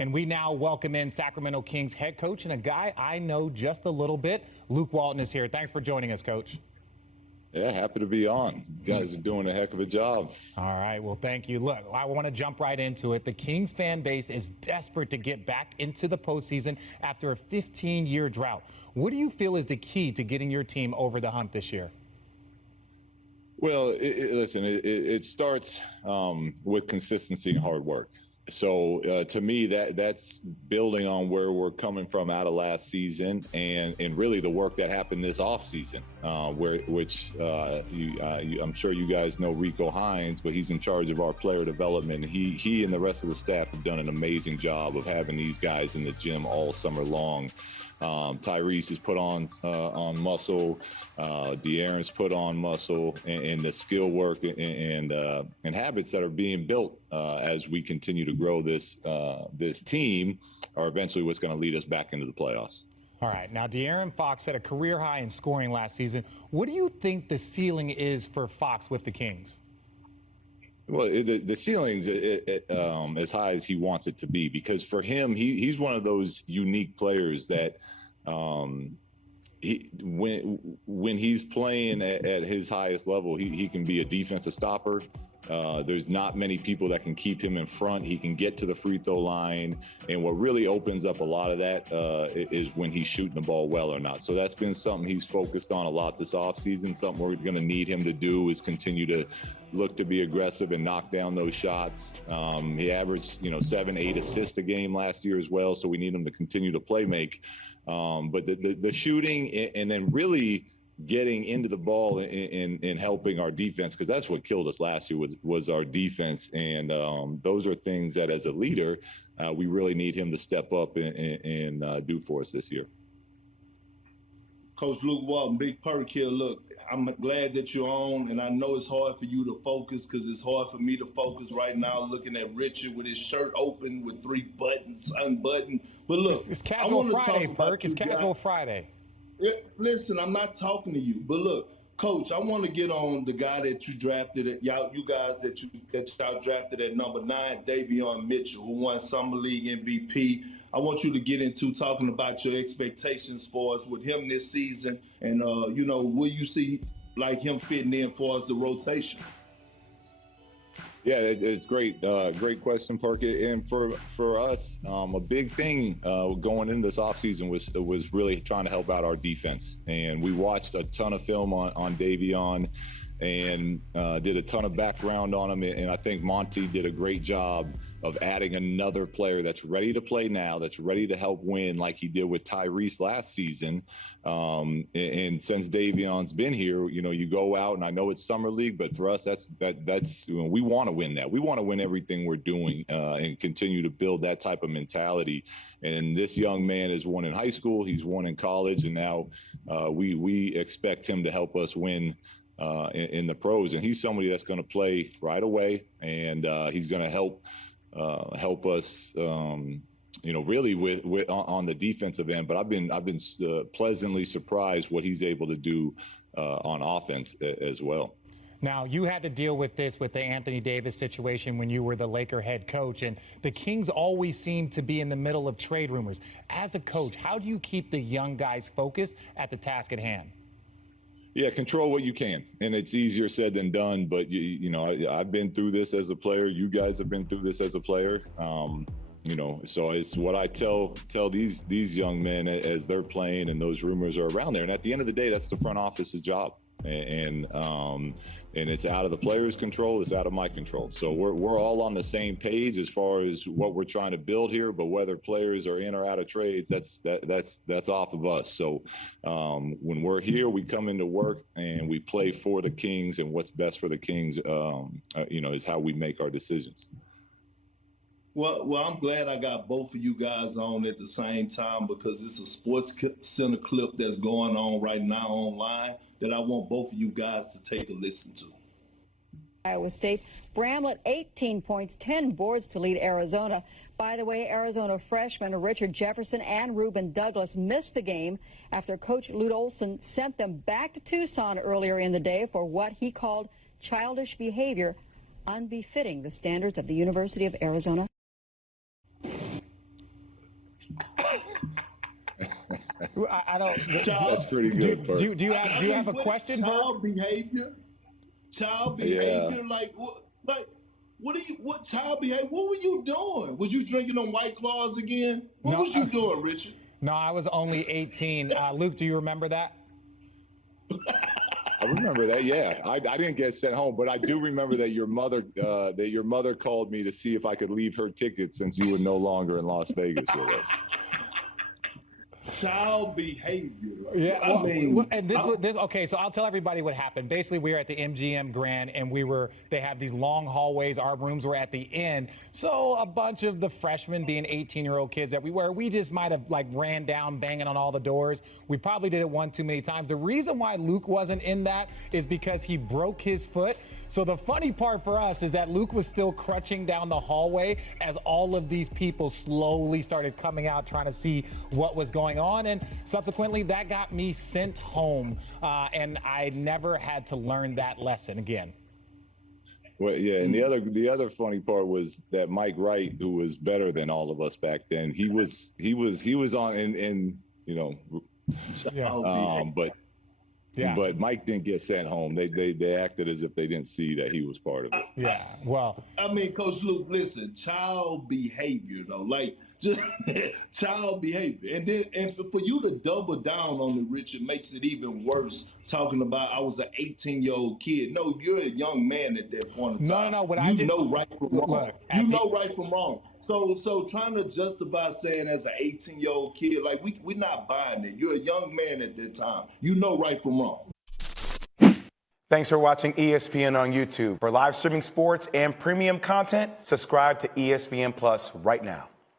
And we now welcome in Sacramento Kings head coach and a guy I know just a little bit. Luke Walton is here. Thanks for joining us, Coach. Yeah, happy to be on. You guys are doing a heck of a job. All right, well, thank you. Look, I want to jump right into it. The Kings fan base is desperate to get back into the postseason after a 15-year drought. What do you feel is the key to getting your team over the hump this year? Well, listen, it starts with consistency and hard work. So to me, that's building on where we're coming from out of last season, and really the work that happened this offseason, I'm sure you guys know Rico Hines, but he's in charge of our player development. He and the rest of the staff have done an amazing job of having these guys in the gym all summer long. Tyrese has put on muscle, De'Aaron's put on muscle, and the skill work and habits that are being built as we continue to grow this team are eventually what's going to lead us back into the playoffs. All right, now De'Aaron Fox set a career high in scoring last season. What do you think the ceiling is for Fox with the Kings? Well, the ceiling's as high as he wants it to be, because for him, he's one of those unique players that when he's playing at his highest level, he can be a defensive stopper. There's not many people that can keep him in front. He can get to the free throw line. And what really opens up a lot of that is when he's shooting the ball well or not. So that's been something he's focused on a lot this offseason. Something we're going to need him to do is continue to look to be aggressive and knock down those shots. He averaged, 7-8 assists a game last year as well. So we need him to continue to play make. But the shooting and then really getting into the ball and helping our defense, because that's what killed us last year was our defense. And those are things that as a leader, we really need him to step up and do for us this year. Coach Luke Walton, Big Perk here. Look, I'm glad that you're on, and I know it's hard for you to focus because it's hard for me to focus right now looking at Richard with his shirt open with 3 buttons unbuttoned. But look, it's casual Friday, Perk. It's casual Friday. Listen, I'm not talking to you, but look, Coach, I want to get on the guy that you drafted, you guys that y'all drafted at number 9, Davion Mitchell, who won Summer League MVP. I want you to get into talking about your expectations for us with him this season, and will you see like him fitting in for us the rotation? Yeah, it's great. Great question, Perk. And for us, a big thing going into this offseason was really trying to help out our defense. And we watched a ton of film on Davion and did a ton of background on him. And I think Monty did a great job of adding another player that's ready to play now, that's ready to help win like he did with Tyrese last season. And since Davion's been here, you go out, and I know it's summer league, but for us, that's we want to win that. We want to win everything we're doing and continue to build that type of mentality. And this young man has won in high school, he's won in college, and now we expect him to help us win in the pros. And he's somebody that's going to play right away, and he's going to help us, really with on the defensive end. But I've been pleasantly surprised what he's able to do on offense as well. Now, you had to deal with this with the Anthony Davis situation when you were the Laker head coach, and the Kings always seem to be in the middle of trade rumors. As a coach, how do you keep the young guys focused at the task at hand? Yeah, control what you can, and it's easier said than done. But I've been through this as a player. You guys have been through this as a player. So it's what I tell these young men as they're playing, and those rumors are around there. And at the end of the day, that's the front office's job, and it's out of the players' control. It's out of my control. So we're all on the same page as far as what we're trying to build here. But whether players are in or out of trades, that's off of us. So when we're here, we come into work and we play for the Kings, and what's best for the Kings, is how we make our decisions. Well, I'm glad I got both of you guys on at the same time, because it's a Sports Center clip that's going on right now online that I want both of you guys to take a listen to. Iowa State, Bramlett 18 points, 10 boards to lead Arizona. By the way, Arizona freshmen Richard Jefferson and Reuben Douglas missed the game after Coach Luke Walton sent them back to Tucson earlier in the day for what he called childish behavior unbefitting the standards of the University of Arizona. I don't. That's pretty good, Perk. Do you have a question, Perk? Child behavior, like what child behavior? What were you doing? Was you drinking on White Claws again? What was you doing, Richard? No, I was only 18. Luke, do you remember that? I remember that. Yeah, I didn't get sent home, but I do remember that your mother called me to see if I could leave her ticket since you were no longer in Las Vegas with us. Child behavior. Yeah, I mean, and okay. So I'll tell everybody what happened. Basically, we were at the MGM Grand, and they have these long hallways. Our rooms were at the end. So a bunch of the freshmen, being 18-year-old kids that we just might have like ran down, banging on all the doors. We probably did it one too many times. The reason why Luke wasn't in that is because he broke his foot. So the funny part for us is that Luke was still crutching down the hallway as all of these people slowly started coming out trying to see what was going on. And subsequently, that got me sent home. And I never had to learn that lesson again. Well, yeah, and the other funny part was that Mike Wright, who was better than all of us back then, he was on and you know, but Mike didn't get sent home. They acted as if they didn't see that he was part of it. Well, I mean, Coach Luke, listen, child behavior though, like just child behavior, and for you to double down on it, Richard, makes it even worse. Talking about I was an 18-year-old kid. No, you're a young man at that point in time. No. You know right from wrong. You know right from wrong. So trying to justify saying as an 18-year-old kid, like we're not buying it. You're a young man at that time. You know right from wrong. Thanks for watching ESPN on YouTube. For live streaming sports and premium content, subscribe to ESPN Plus right now.